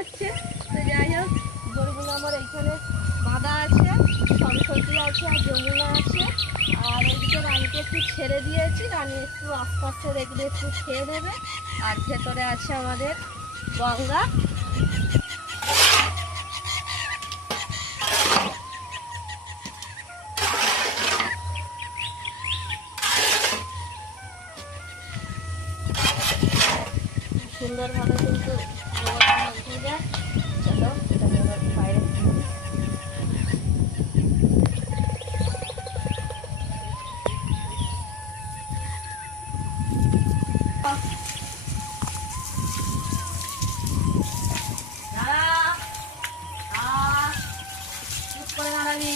যাচ্ছে। তো যাই হোক, গরুগুলো আমার এইখানে বাঁধা আছে, সরস্বতী আছে আর যমুনা আছে। আর ওইদিকে রানীকে একটু ছেড়ে দিয়েছি, রানী একটু আস্তে আস্তে দেখলে একটু খেয়ে নেবে। আর ভেতরে আছে আমাদের গঙ্গা। সুন্দরভাবে কিন্তু উঠে যায়। চলো বাইরে করে দাঁড়াবি।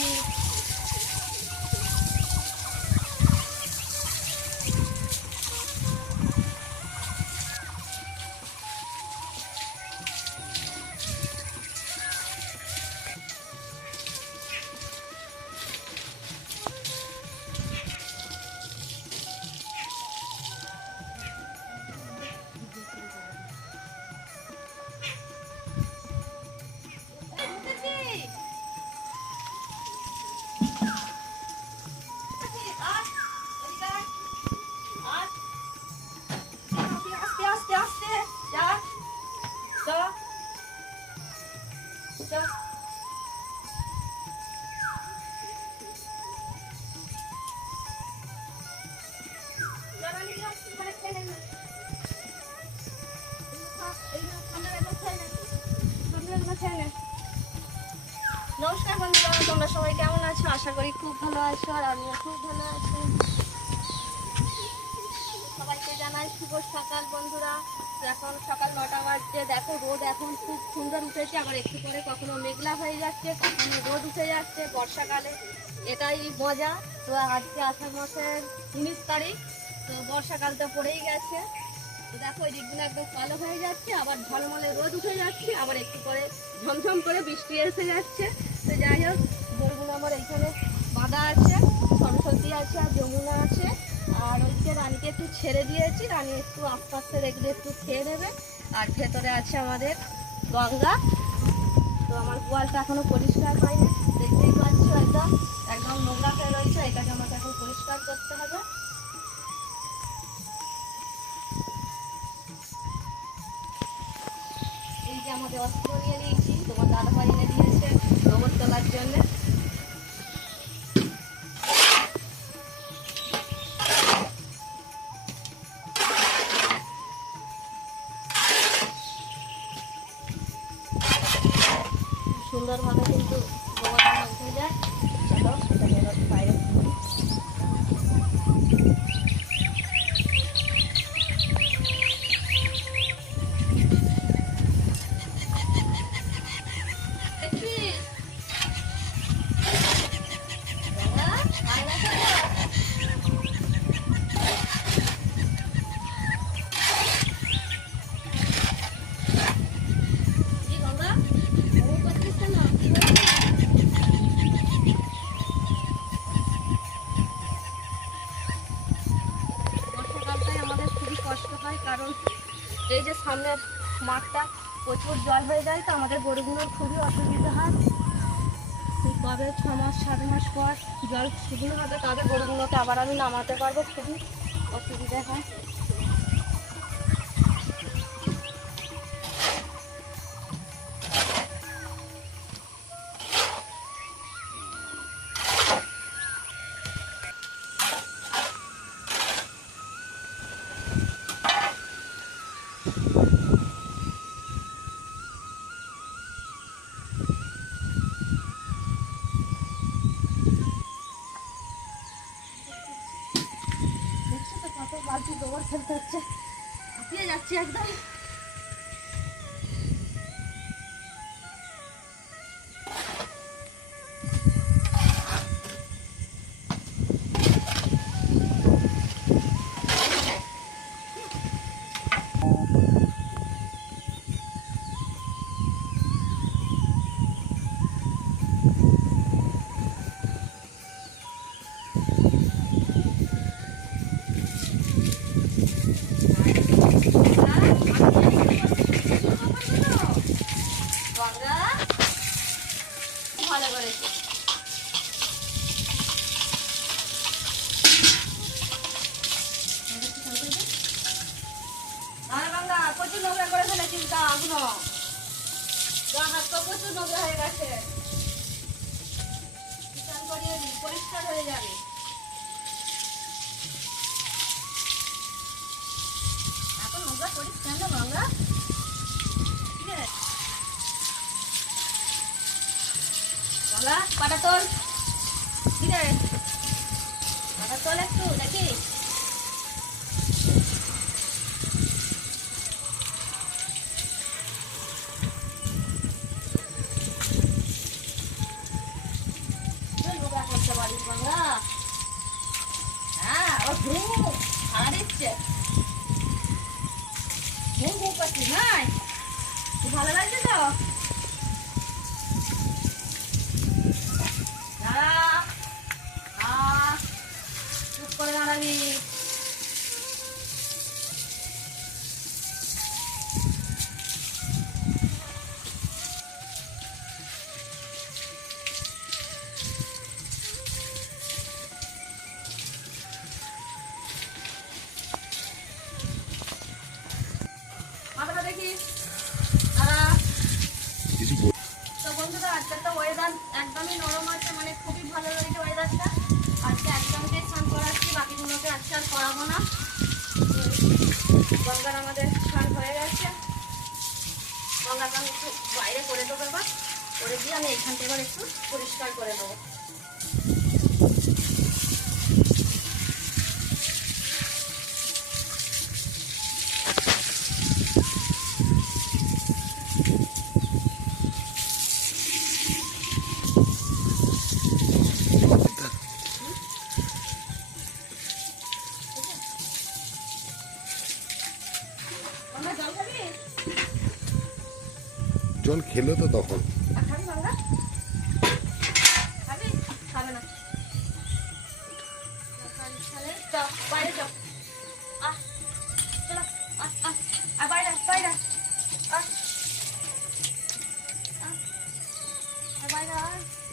নমস্কার বন্ধুরা, তোমরা সবাই কেমন আছো? আশা করি খুব ভালো আছো, আর আমিও খুব ভালো আছি। সবাইকে জানাই শুভ সকাল বন্ধুরা। এখন সকাল 9টা বাজছে। দেখো রোদ এখন খুব সুন্দর উঠেছে, আবার একটু পরে কখনো মেঘলা হয়ে যাচ্ছে, কখনো রোদ উঠে যাচ্ছে। বর্ষাকালে এটাই মজা। তো আজকে আষাঢ় মাসের 19 তারিখ, তো বর্ষাকাল তো পড়েই গেছে। তো দেখো ওই দিকগুলো একদম কালো হয়ে যাচ্ছে, আবার ঝলমলে রোদ উঠে যাচ্ছে, আবার একটু পরে ঝমঝম করে বৃষ্টি এসে যাচ্ছে। তো যাই হোক, গরুগুলো আমার এইখানে বাঁধা আছে, সরস্বতী আছে আর যমুনা আছে। আর ওইদিকে রানীকে একটু ছেড়ে দিয়েছি, রানী একটু আস্তে আস্তে দেখলে একটু খেয়ে নেবে। আর ভেতরে আছে আমাদের গঙ্গা। তো আমার গোয়ালটা এখনো পরিষ্কার হয়নি, দেখতেই পাচ্ছ একদম একদম নোংরা হয়ে রয়েছে। এটাকে আমাকে এখন পরিষ্কার করতে হবে। এই যে আমাদের অস্ত্র নিয়ে নিয়েছি, তোমার দাদাভাই এনে দিয়েছে গোবর তোলার জন্য। সুন্দরভাবে কিন্তু গোবরটা উঠে যায়। চলো এটাকে এবার বাইরে কষ্ট হয়, কারণ এই যে সামনের মাঠটা প্রচুর জল হয়ে যায়, তো আমাদের গরুগুলোর খুবই অসুবিধা হয়। কবে 6 মাস 7 মাস পর জল শুকনো হবে, তবে গরুগুলোকে আবার আমি নামাতে পারবো। খুবই অসুবিধা হয়। বালতি গোবর ফেলতে হচ্ছে, হাঁপিয়ে যাচ্ছে একদম। বাংলা ভালো করেছি। আর বাংলা প্রচুর নোংরা করে ফেলেছিস গা, এখনো গা হাত পা প্রচুর নোংরা হয়ে গেছে। স্নান করিয়ে দিই, পরিষ্কার হয়ে যাবে। এখন নোংরা করিস কেন বাংলা? ঠিক আছে বাংলা, পাটা তোল। ঠিক আছে, পাটা তোল একটু দেখি। করতে পারিস বাংলা? হ্যাঁ, ও ঘুম খাওয়া দিচ্ছে, ঘুম ঘুম করছিস নাই? খুব ভালো লাগছে তো? দাঁড়া, চুপ করে দাঁড়াবি। মাথাটা দেখি, দাঁড়া। তো বন্ধুরা, আজকে তো ওয়েদার একদমই নরম আছে, মানে খুবই ভালো লাগছে ওয়েদারটা। আজকে একদমটাই স্নান করাচ্ছি, বাকিগুলোকে আজকে আর করাবো না। গঙ্গার আমাদের স্নান হয়ে গেছে। গঙ্গা স্নান একটু বাইরে করে দেবো, এবার করে দিয়ে আমি এইখান থেকে একটু পরিষ্কার করে দেবো। জল খেলো তো তখন। খাবি বাংলা? খাবি? খাবে না। যাও, বাইরে যাও। চলো, বাইরে বাইরে বাইরে।